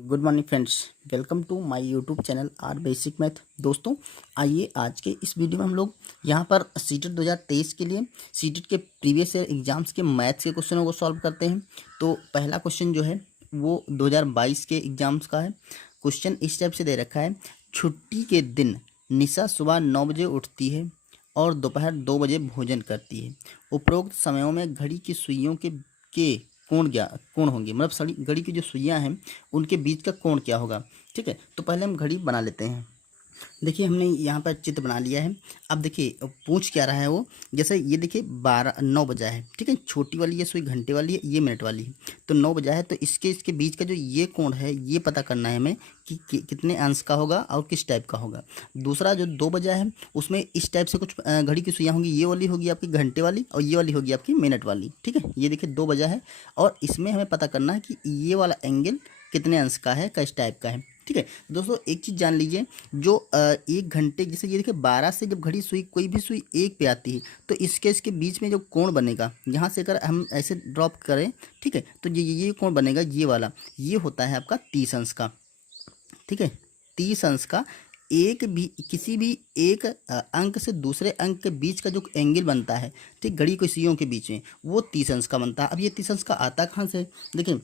Good morning friends, welcome to my YouTube channel R basic math. दोस्तों, आइए आज के इस वीडियो में हम लोग यहाँ पर सीटेट 2023 के लिए सीटेट के प्रीवियस ईयर एग्जाम्स के मैथ्स के क्वेश्चनों को सॉल्व करते हैं। तो पहला क्वेश्चन जो है वो 2022 के एग्जाम्स का है। क्वेश्चन इस टाइप से दे रखा है, छुट्टी के दिन निशा सुबह 9 बजे उठती है और दोपहर 2 बजे भोजन करती है। उपरोक्त समयों में घड़ी की सुइयों के कोण होंगे, मतलब सड़ी घड़ी की जो सुइयां हैं उनके बीच का कोण क्या होगा। ठीक है, तो पहले हम घड़ी बना लेते हैं। देखिए, हमने यहाँ पर चित्र बना लिया है। अब देखिए पूछ क्या रहा है वो, जैसे ये देखिए 9 बजा है। ठीक है, छोटी वाली ये सुई घंटे वाली है, ये मिनट वाली है। तो 9 बजा है, तो इसके बीच का जो ये कोण है ये पता करना है हमें कि कितने अंश का होगा और किस टाइप का होगा। दूसरा जो 2 बजा है उसमें इस टाइप से कुछ घड़ी की सुइयाँ होंगी, ये वाली होगी आपकी घंटे वाली और ये वाली होगी आपकी मिनट वाली। ठीक है, ये देखिए 2 बजा है और इसमें हमें पता करना है कि ये वाला एंगल कितने अंश का है, किस टाइप का है। ठीक है दोस्तों, एक चीज़ जान लीजिए, जो 1 घंटे जैसे ये देखिए 12 से जब घड़ी सुई कोई भी सुई 1 पे आती है तो इसके बीच में जो कोण बनेगा, यहाँ से अगर हम ऐसे ड्रॉप करें, ठीक है, तो ये कोण बनेगा, ये वाला, ये होता है आपका 30 अंश का। ठीक है, 30 अंश का एक भी किसी भी एक अंक से दूसरे अंक के बीच का जो एंगल बनता है, ठीक, घड़ी की सुइयों के बीच में, वो 30 अंश का बनता है। अब ये 30 अंश का आता कहाँ से, देखिए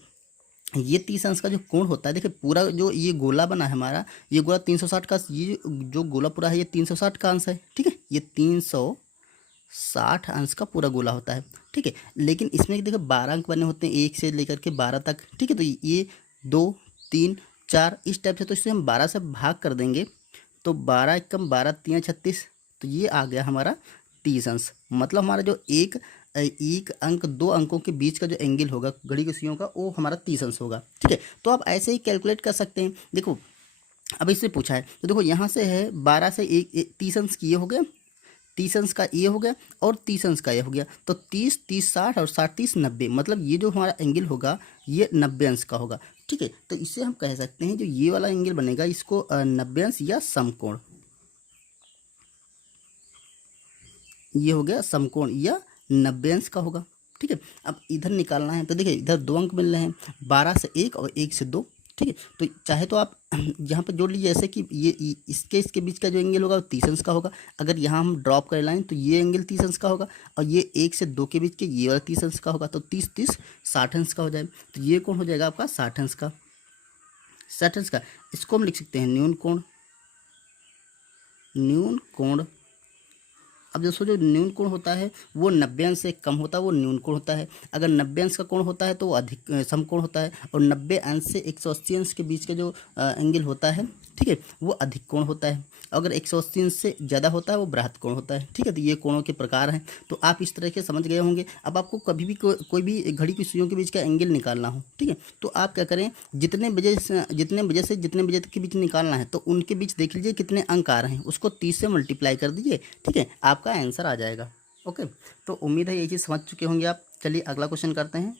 ये 30 अंश का जो कोण होता है, देखिए पूरा जो ये गोला बना है हमारा, ये गोला 360 का, ये जो गोला पूरा है ये 360 का अंश है। ठीक है, ये 360 अंश का पूरा गोला होता है। ठीक है, लेकिन इसमें देखिए 12 अंक बने होते हैं 1 से लेकर के 12 तक। ठीक है, तो ये 2 3 4 इस टाइप से, तो इसे हम 12 से भाग कर देंगे तो 12 एकम 12 3 36, तो ये आ गया हमारा 30 अंश। मतलब हमारा जो एक अंक 2 अंकों के बीच का जो एंगल होगा घड़ी की सुइयों का, वो हमारा 30 अंश होगा। ठीक है, तो आप ऐसे ही कैलकुलेट कर सकते हैं। देखो अब इससे पूछा है तो देखो यहाँ से है 12 से 30 अंश की ये हो गया, 30 अंश का ये हो गया और 30 अंश का ये हो गया, तो 30 30 60 और 60 30 90, मतलब ये जो हमारा एंगल होगा ये 90 अंश का होगा। ठीक है, तो इससे हम कह सकते हैं जो ये वाला एंगल बनेगा इसको 90 अंश या समकोण, ये हो गया समकोण या 90 अंश का होगा। ठीक है, अब इधर निकालना है तो देखिए इधर 2 अंक मिल रहे हैं, 12 से 1 और 1 से 2। ठीक है, तो चाहे तो आप यहाँ पर जोड़ लीजिए, जैसे कि ये इसके बीच का जो एंगल होगा वो 30 अंश का होगा। अगर यहाँ हम ड्रॉप कर लाएँ तो ये एंगल 30 अंश का होगा और ये 1 से 2 के बीच के ये वाला 30 अंश का होगा, तो 30 30 60 अंश का हो जाए। तो ये कौन हो जाएगा आपका 60 अंश का, 60 अंश का। इसको हम लिख सकते हैं न्यून कोण, न्यून कोण। अब दोस्तों जो न्यून कोण होता है वो 90 अंश से कम होता है, वो न्यून कोण होता है। अगर 90 अंश का कोण होता है तो वो अधिक समकोण होता है, और 90 अंश से 180 अंश के बीच का जो एंगल होता है, ठीक है, वो अधिक कोण होता है। अगर 180 अंश से ज़्यादा होता है वो बृहत कोण होता है। ठीक है, तो ये कोणों के प्रकार हैं, तो आप इस तरह के समझ गए होंगे। अब आपको कभी भी कोई भी घड़ी की सुइयों के बीच का एंगल निकालना हो, ठीक है, तो आप क्या करें, जितने बजे से जितने बजे तक के बीच निकालना है तो उनके बीच देख लीजिए कितने अंक आ रहे हैं, उसको 30 से मल्टीप्लाई कर दीजिए। ठीक है, आपका आंसर आ जाएगा। ओके, तो उम्मीद है ये चीज़ समझ चुके होंगे आप। चलिए अगला क्वेश्चन करते हैं।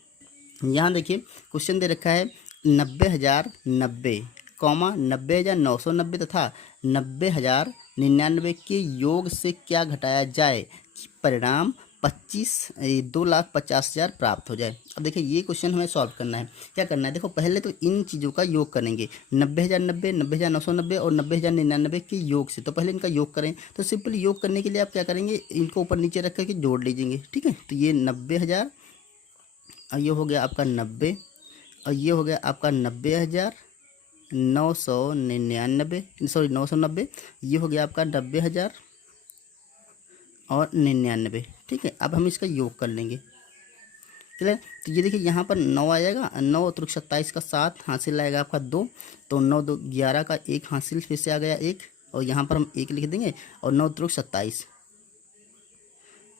यहाँ देखिए क्वेश्चन दे रखा है 90,090, 90,990 तथा 90,099 के योग से क्या घटाया जाए कि परिणाम 2,50,000 प्राप्त हो जाए। अब देखिए ये क्वेश्चन हमें सॉल्व करना है। क्या करना है, देखो पहले तो इन चीज़ों का योग करेंगे, 90,090, 90,990 और 90,099 के योग से। तो पहले इनका योग करें, तो सिंपल योग करने के लिए आप क्या करेंगे, इनको ऊपर नीचे रख करके जोड़ लीजिएंगे। ठीक है, तो ये 90,000 और ये हो गया आपका 90 और ये हो गया आपका 90,999, सॉरी 990, ये हो गया आपका 90,000 और 99। ठीक है, अब हम इसका योग कर लेंगे। चलिए, तो ये देखिए यहाँ पर 9 आ जाएगा, 9 त्रिक 27 का 7 हासिल आएगा आपका 2, तो 9 2 11 का 1 हासिल फिर से आ गया 1, और यहाँ पर हम 1 लिख देंगे, और 9 त्रिक 27,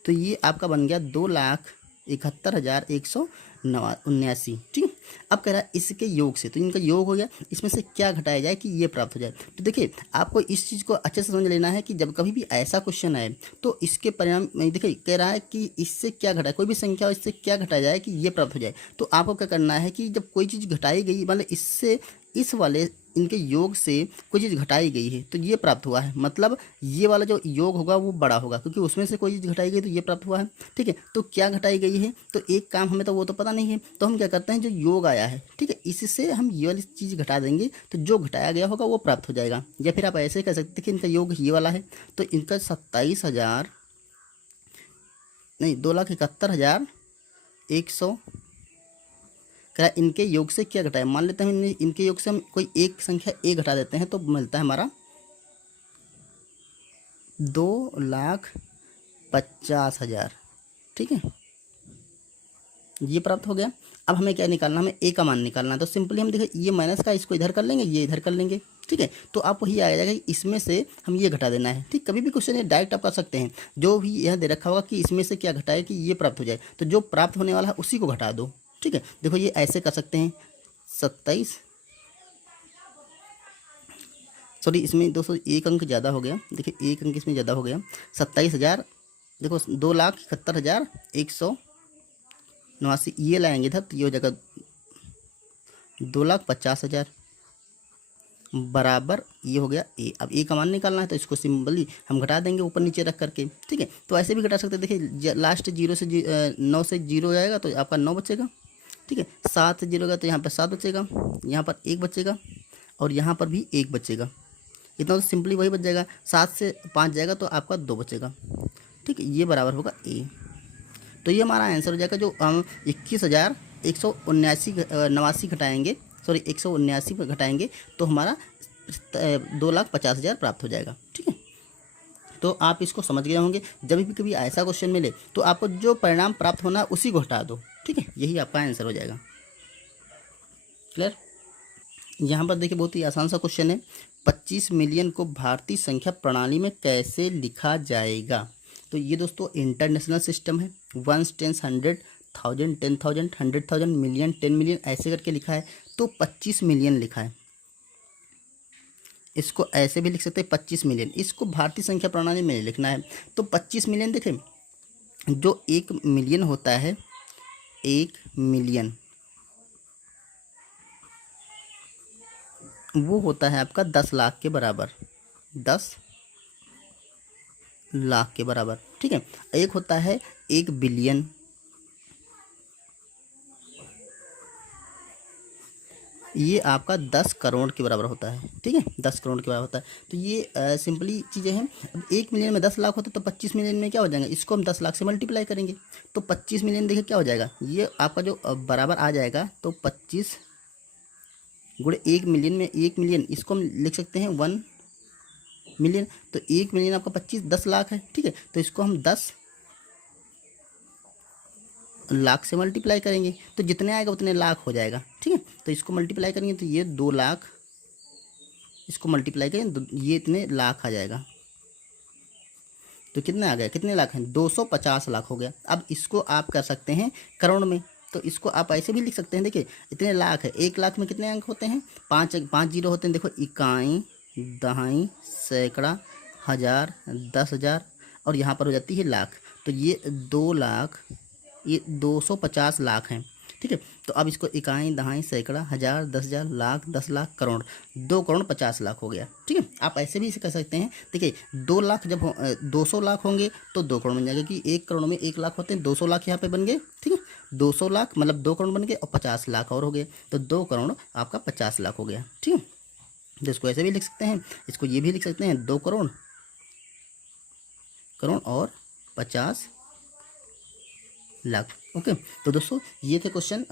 तो ये आपका बन गया 2,71,179। ठीक है, अब कह रहा है इसके योग से, तो इनका योग हो गया, इसमें से क्या घटाया जाए कि ये प्राप्त हो जाए। तो देखिए आपको इस चीज़ को अच्छे से समझ लेना है कि जब कभी भी ऐसा क्वेश्चन आए तो इसके परिणाम देखिए कह रहा है कि इससे क्या घटाए, कोई भी संख्या हो इससे क्या घटाया जाए कि ये प्राप्त हो जाए। तो आपको क्या करना है कि जब कोई चीज़ घटाई गई, मतलब इससे इस वाले इनके योग से कोई चीज़ घटाई गई है तो ये प्राप्त हुआ है, मतलब ये वाला जो योग होगा वो बड़ा होगा क्योंकि उसमें से कोई चीज़ घटाई गई तो ये प्राप्त हुआ है। ठीक है, तो क्या घटाई गई है, तो एक काम हमें तो वो तो पता नहीं है, तो हम क्या करते हैं जो योग आया है, ठीक है, इससे हम ये वाली चीज़ घटा देंगे तो जो घटाया गया होगा वो प्राप्त हो जाएगा। या फिर आप ऐसे कह सकते हैं कि इनका योग ये वाला है तो इनका 27,000 नहीं 2,71,100 क्या इनके योग से क्या घटाया, मान लेते हैं इनके योग से हम कोई एक संख्या ए घटा देते हैं तो मिलता है हमारा 2,50,000। ठीक है, ये प्राप्त हो गया। अब हमें क्या निकालना, हमें ए का मान निकालना है। तो सिंपली हम देखिए ये माइनस का इसको इधर कर लेंगे, ये इधर कर लेंगे। ठीक है, तो आप वही आ जाएगा कि इसमें से हम ये घटा देना है। ठीक, कभी भी क्वेश्चन ये डायरेक्ट आप कर सकते हैं, जो भी यह दे रखा होगा कि इसमें से क्या घटाए कि ये प्राप्त हो जाए, तो जो प्राप्त होने वाला है उसी को घटा दो। ठीक है, देखो ये ऐसे कर सकते हैं 27 सॉरी इसमें 201 अंक ज़्यादा हो गया, देखिए एक अंक इसमें ज़्यादा हो गया। 27,000 देखो 2,71,189 ये लाएंगे था तो ये हो जाएगा 2,50,000 बराबर ये हो गया ए। अब ए का मान निकालना है तो इसको सिंपली हम घटा देंगे ऊपर नीचे रख करके। ठीक है, तो ऐसे भी घटा सकते हैं। देखिए लास्ट 9 से 0 जाएगा तो आपका 9 बचेगा। ठीक है, 7 से 0 का तो यहाँ पर 7 बचेगा, यहाँ पर 1 बचेगा और यहाँ पर भी 1 बचेगा। इतना तो सिंपली वही बच जाएगा। 7 से 5 जाएगा तो आपका 2 बचेगा। ठीक है, ये बराबर होगा ए। तो ये हमारा आंसर हो जाएगा। जो हम 21,189 घटाएंगे, सॉरी 179 पर घटाएंगे तो हमारा 2,50,000 प्राप्त हो जाएगा। ठीक है, तो आप इसको समझ गए होंगे। जब भी कभी ऐसा क्वेश्चन मिले तो आपको जो परिणाम प्राप्त होना है उसी को हटा दो। ठीक है, यही आपका आंसर हो जाएगा। क्लियर। यहाँ पर देखिए बहुत ही आसान सा क्वेश्चन है। 25 मिलियन को भारतीय संख्या प्रणाली में कैसे लिखा जाएगा। तो ये दोस्तों इंटरनेशनल सिस्टम है। 1 10 100 1000 10,000 100,000 मिलियन 10 मिलियन ऐसे करके लिखा है, तो 25 मिलियन लिखा है। इसको ऐसे भी लिख सकते हैं 25 मिलियन। इसको भारतीय संख्या प्रणाली में लिखना है तो 25 मिलियन। देखें जो 1 मिलियन होता है, 1 मिलियन वो होता है आपका 10 लाख के बराबर, 10 लाख के बराबर। ठीक है, एक होता है 1 बिलियन, ये आपका 10 करोड़ के बराबर होता है। ठीक है, 10 करोड़ के बराबर होता है। तो ये सिंपली चीज़ें हैं। अब 1 मिलियन में 10 लाख होता है तो 25 मिलियन में क्या हो जाएगा, इसको हम 10 लाख से मल्टीप्लाई करेंगे तो 25 मिलियन देखिए क्या हो जाएगा, ये आपका जो बराबर आ जाएगा तो 25 गुणे 1 मिलियन में 1 मिलियन इसको हम लिख सकते हैं 1 मिलियन। तो 1 मिलियन आपका 10 लाख है। ठीक है, तो इसको हम 10 लाख से मल्टीप्लाई करेंगे तो जितने आएगा उतने लाख हो जाएगा। ठीक है, तो इसको मल्टीप्लाई करेंगे तो ये 2 लाख, इसको मल्टीप्लाई करेंगे तो ये इतने लाख आ जाएगा। तो कितना आ गया, कितने लाख हैं, 250 लाख हो गया। अब इसको आप कर सकते हैं करोड़ में, तो इसको आप ऐसे भी लिख सकते हैं। देखिए इतने लाख है, 1 लाख में कितने अंक होते हैं, 5 जीरो होते हैं। देखो इकाई, दहाई, सैकड़ा, हज़ार, 10,000 और यहाँ पर हो जाती है लाख। तो ये 2 लाख, ये 250 लाख हैं। ठीक है, तो अब इसको इकाई, दहाई, सैकड़ा, हज़ार, 10,000, लाख, 10 लाख, करोड़, 2 करोड़ 50 लाख हो गया। ठीक है, आप ऐसे भी इसे कर सकते हैं। देखिए 2 लाख जब 200 लाख होंगे तो 2 करोड़ बन जाएगा, क्योंकि 1 करोड़ में 1 लाख होते हैं, 200 लाख यहाँ पे बन गए। ठीक है, 200 लाख मतलब 2 करोड़ बन गए और 50 लाख और हो गए, तो 2 करोड़ आपका 50 लाख हो गया। ठीक है, तो इसको ऐसे भी लिख सकते हैं, इसको ये भी लिख सकते हैं 2 करोड़ और 50 लाख। ओके, तो दोस्तों ये थे क्वेश्चन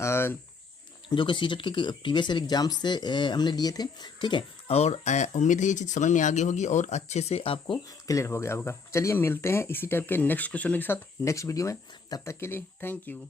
जो कि सीटेट के प्रीवियस ईयर एग्जाम से हमने लिए थे। ठीक है, और उम्मीद है ये चीज़ समझ में आ गई होगी और अच्छे से आपको क्लियर हो गया होगा। चलिए मिलते हैं इसी टाइप के नेक्स्ट क्वेश्चन के साथ नेक्स्ट वीडियो में। तब तक के लिए थैंक यू।